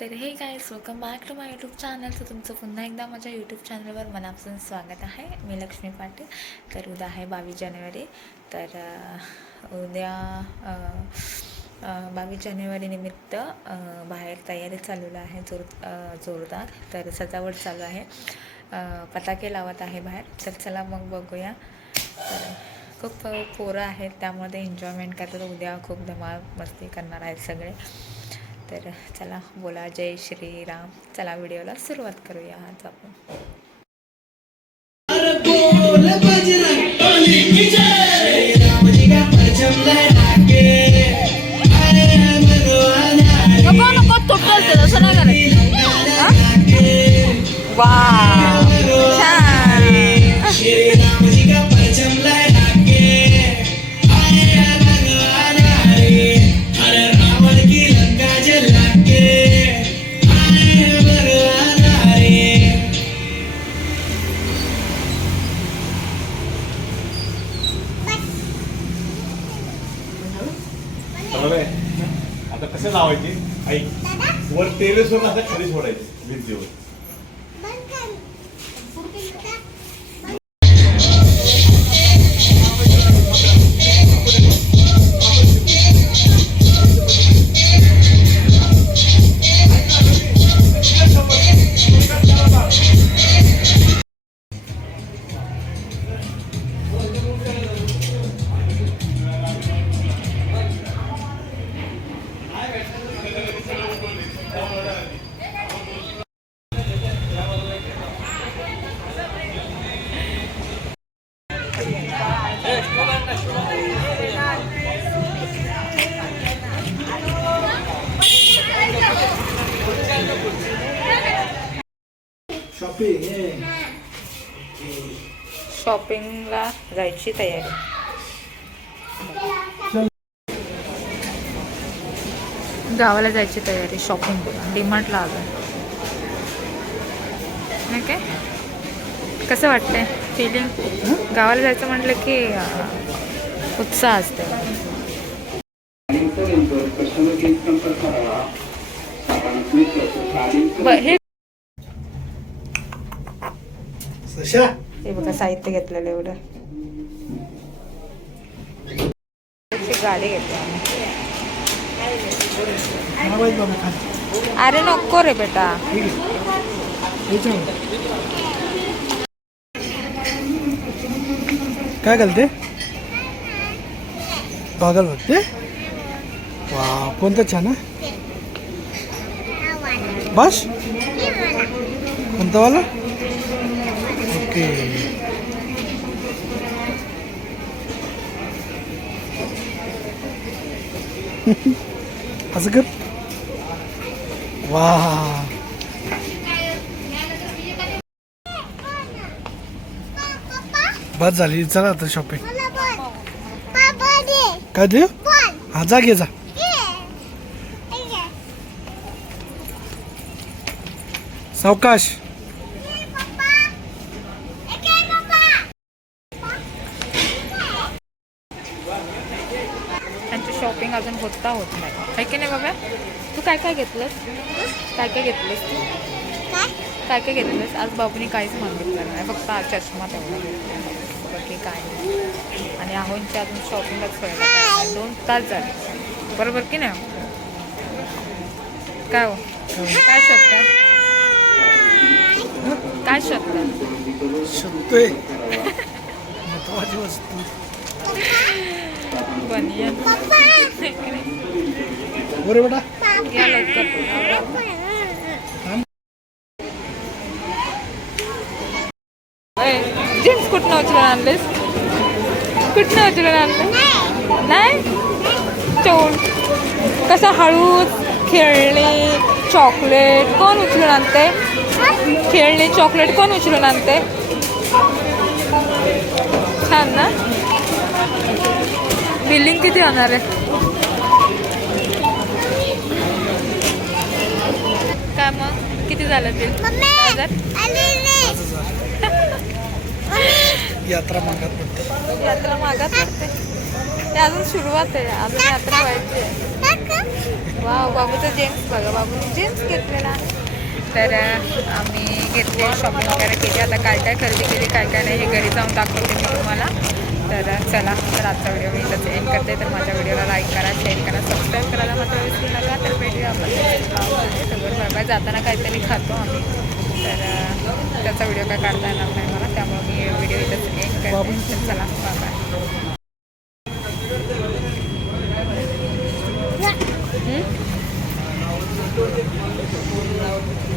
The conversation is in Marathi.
तर हे guys welcome back to my YouTube channel. तर तुमचं पुन्हा एकदा माझ्या यूट्यूब चॅनलवर मनापासून स्वागत आहे. मी लक्ष्मी पाटील. तर उद्या आहे 22 जानेवारी. तर उद्या 22 जानेवारी निमित्त बाहेर तयारी चालू आहे जोरदार. तर सजावट चालू आहे, पताके लावत आहे बाहेर. तर चला मग बघूया. तर खूप पोरं आहेत, त्यामध्ये एन्जॉयमेंट करतात. उद्या खूप धमाल मस्ती करणार आहेत सगळे. तर चला बोला जय श्रीराम. चला व्हिडिओला सुरुवात करूया आज आपण. आता कसं लावायचे ऐक, वर टेरेसवर आता खाली सोडायचे भिंतीवर. शॉपिंगला जायची तयारी. गावाला जायची तयारी. शॉपिंग डीमार्टला आलो. नाही काय, कसं वाटतंय फिलिंग? गावाला जायचं म्हटलं की उत्साह असते. हे बघा साहित्य घेतलेलं एवढं. गाडी घेतली. अरे नको रे बेटा. काय घालते? गॉगल बघते. वा, कोणतं छान आहे. बस कोणतं वाला? ओके. असं कर. वा, बस झाली. चला आता शॉपिंग. काय देऊ? हा, जा घे जा. सावकाश. त्यांची शॉपिंग अजून होत नाही, आहे की नाही बाबा? तू काय काय घेतलंस? काय काय घेतलंस तू? काय काय घेतलंस? आज बाबूने काहीच मागितलं नाही, फक्त चष्मा तेवढा घेतला. बाकी काय नाही. आणि आहोंच्या अजून शॉपिंगलाच व्हायला 2 तास झाले, बरोबर की नाही? काय हो, काय शोधता? काय शोधता? शोधतोय महत्वाची वस्तू. बनियन. बरे बेटा, घ्या लवकर. जीन्स कुठनं उचलून आणलेस? कुठनं उचलून आणलं? नाही चोन. कसं हळूच. खेळणी चॉकलेट कोण उचलून आणते? खेळणी चॉकलेट कोण उचलून आणते? छान ना. बिलिंग किती होणार आहे? काय मग किती झालं बिल? 10,000. यात्रा मागत पडते. यात्रा मागत पडते. ते अजून सुरुवात आहे, अजून यात्रा व्हायची आहे. वाव, बाबूचं जेन्स बघा, बाबूने जेन्स घेतलेला आहे. तर आम्ही घेतले, शॉपिंग वगैरे केली. आता काय काय खरेदी केली, काय काय नाही, हे घरी जाऊन दाखवते मी तुम्हाला. तर चला, तर आजचा व्हिडिओ मी इथंच एंड करते. तर माझ्या व्हिडिओला लाईक करा, शेअर करा, सबस्क्राईब करायला मात्र विसरू नका. तर भेटूया आपण सगळं बाय बाय. जाताना काहीतरी खातो आम्ही, तर त्याचा व्हिडिओ काय काढता येणार नाही मला, त्यामुळे मी व्हिडिओ इथंच एंड करते. तर चला, बाय बाय.